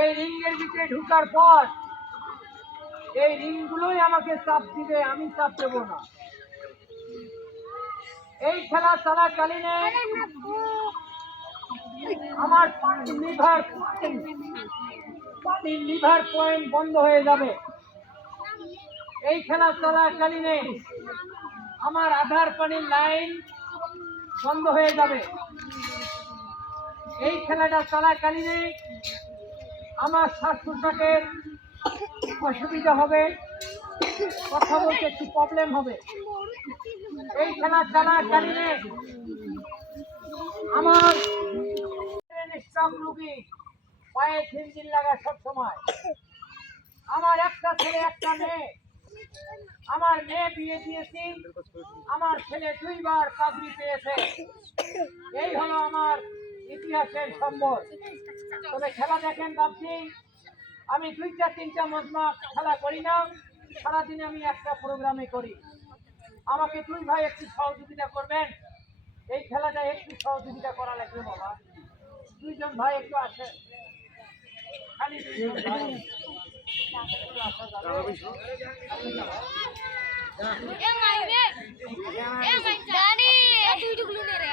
এই রিংয়ের ভিতরে ঢুকার পর এই রিংগুলোই আমাকে চাপ দিবে, আমি চাপ দেব না। এই খেলা চলাকালীনে আমার লিভার পানির লিভার পয়েন্ট বন্ধ হয়ে যাবে। এই খেলা চলাকালীনে আমার আধার পানির লাইন বন্ধ হয়ে যাবে। এই খেলাটা চলাকালীনে আমার প্রশ্বাসের অসুবিধা হবে, কথা বলতে একটু প্রবলেম হবে। এই খেলা চলাকালীনে আমার স্ট্রক রুগী পায়ে ঝিনঝিন লাগা সবসময়। আমার একটা ছেলে, একটা মেয়ে। আমার মেয়ে বিয়ে দিয়েছি, আমার ছেলে দুইবার চাকরি পেয়েছে। এই হলো আমার ইতিহাসের সম্বর তবে খেলা দেখেন ভাবছি। আমি দুইটা তিনটা মজমা খেলা করি না। সারাদিনে আমি একটা প্রোগ্রামে করি। আমাকে দুই ভাই একটু সহযোগিতা করবেন। এই খেলাটা একটু সহযোগিতা করা লাগবে বাবা। দুইজন ভাই একটু আসেন খালি? এ মাই রে এ মাই জানি এ দুই টুকলু রে।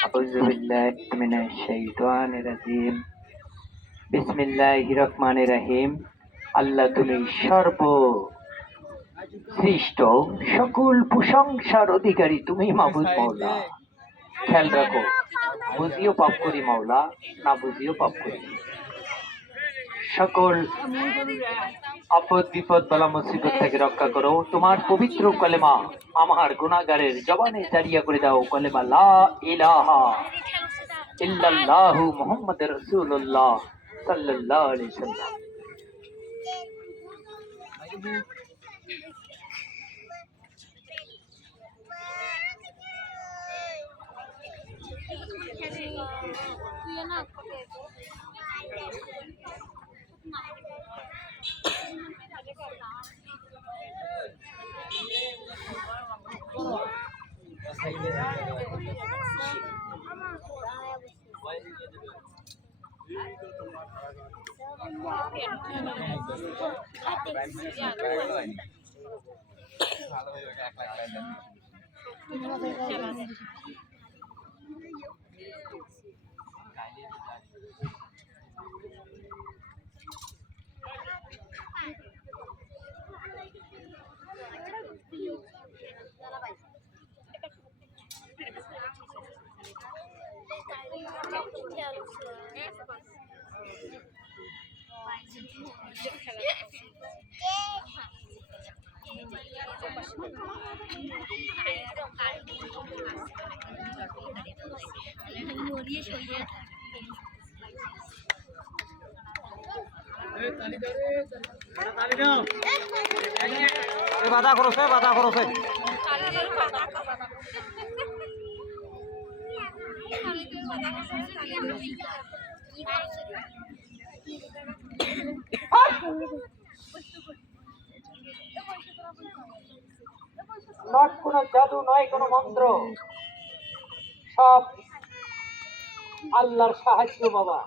أعوذ بالله من الشيطان الرجيم بسم الله الرحمن الرحيم আল্লাহ তুমি সর্ব সৃষ্ট সকল প্রশংসার অধিকারী তুমি মাহবুব মাওলা খেয়াল রাখো বুঝিও পাপ করি মাওলা না বুঝিও পাপ করি সকল আপদ বিপদ বালা মুসিবত থেকে রক্ষা করো। তোমার পবিত্র কলেমা আমার গুনাহগারের জবানে জারিয়া করে দাও। কলেমা লা ইলাহা ইল্লাল্লাহু মুহাম্মাদুর রাসূলুল্লাহ সাল্লাল্লাহু আলাইহি সাল্লাম। তুই না বাধা করছে বাধা করছে। নট কোনো জাদু নয় কোনো মন্ত্র। সব আল্লাহর সাহায্য বাবা।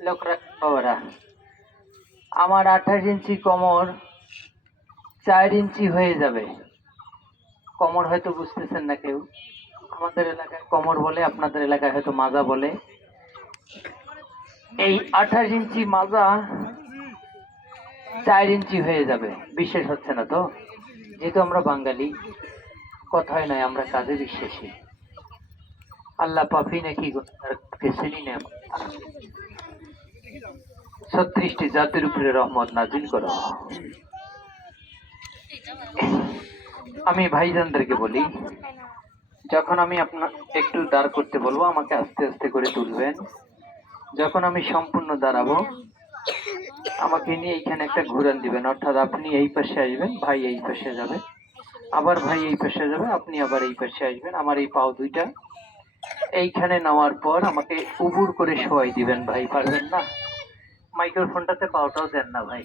লোক আমার আঠাশ ইঞ্চি কোমর চার ইঞ্চি হয়ে যাবে। কোমর হয়তো বুঝতেছেন না কেউ। আমাদের এলাকায় কোমর বলে, আপনাদের এলাকায় হয়তো মাজা বলে। এই আঠাশ ইঞ্চি মাজা চার ইঞ্চি হয়ে যাবে, বিশ্বাস হচ্ছে না তো? যেহেতু আমরা বাঙালি, কথায় নয়, আমরা কাজে বিশ্বাসী। আল্লাহ পাপি নাকি চিনি ছত্রিশটি জাতির উপরে রহমত নাজিল করো। আমি ভাইজানদেরকে বলি, যখন আমি আপনার একটু দাঁড় করতে বলব, আমাকে আস্তে আস্তে করে তুলবেন। যখন আমি সম্পূর্ণ দাঁড়াবো আমাকে নিয়ে এইখানে একটা ঘুরান দিবেন। অর্থাৎ আপনি এই পাশে আসবেন, ভাই এই পাশে যাবে। আবার ভাই এই পাশে যাবে, আপনি আবার এই পাশে আসবেন। আমার এই পাও দুইটা। এইখানে নেওয়ার পর আমাকে উবুর করে শোয়াই দিবেন, ভাই। পারবেন না? মাইক্রোফোনটাতে পাওটাও দেন না, ভাই।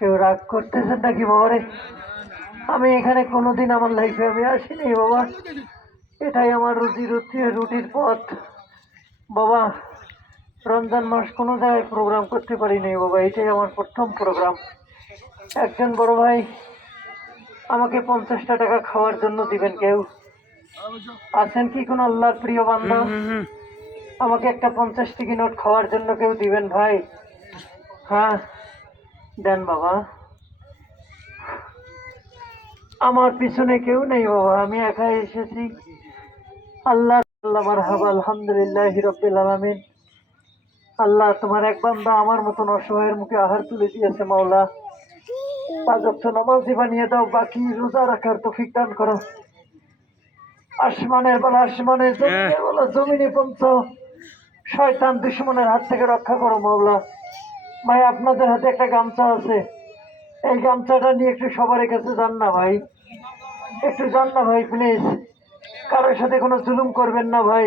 কেউ রাগ করতেছেন নাকি বাবা রে আমি এখানে কোনোদিন আমার লাইফে আমি আসিনি বাবা। এটাই আমার রুজি রুটি রুটির পথ। বাবা রমজান মাস কোনো জায়গায় প্রোগ্রাম করতে পারিনি বাবা এটাই আমার প্রথম প্রোগ্রাম একজন বড় ভাই আমাকে পঞ্চাশটা টাকা খাওয়ার জন্য দিবেন কেউ? আছেন কি কোনো আল্লাহর প্রিয় বান্দা? আমাকে একটা পঞ্চাশ টিকি নোট খাওয়ার জন্য কেউ দিবেন ভাই? হ্যাঁ? দেন বাবা। আমার পিছনে কেউ নেই বাবা আমি একাই এসেছি। আল্লাহ আল্লাহ মারহাবা আলহামদুলিল্লাহ রব্বিল আলামিন। আল্লাহ তোমার এক বান্দা আমার মতন অসহায়ের মুখে আহার তুলে দিয়েছে মাওলা। পাঁচ অক্ষ নামাজি বানিয়ে দাও বাকি রোজা রাখার তৌফিক দান করো। আসমানের বেলা আসমানে জমিনের বেলা জমিনে পঞ্চ শয়তান দুশ্মনের হাত থেকে রক্ষা করো মাওলা। ভাই, আপনাদের হাতে একটা গামছা আছে। এই গামছাটা নিয়ে একটু সবার কাছে যান না ভাই। একটু যান না ভাই প্লিজ কারোর সাথে কোনো জুলুম করবেন না ভাই।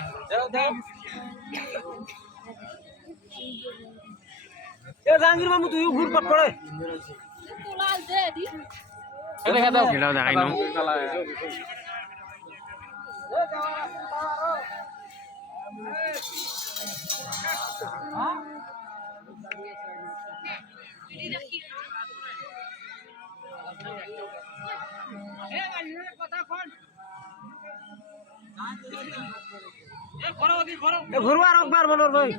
জাহাঙ্গীর মামু তুই ঘুর পট পড়ে। দেখা কথা ঘুরবা রকবার বলর ভাই।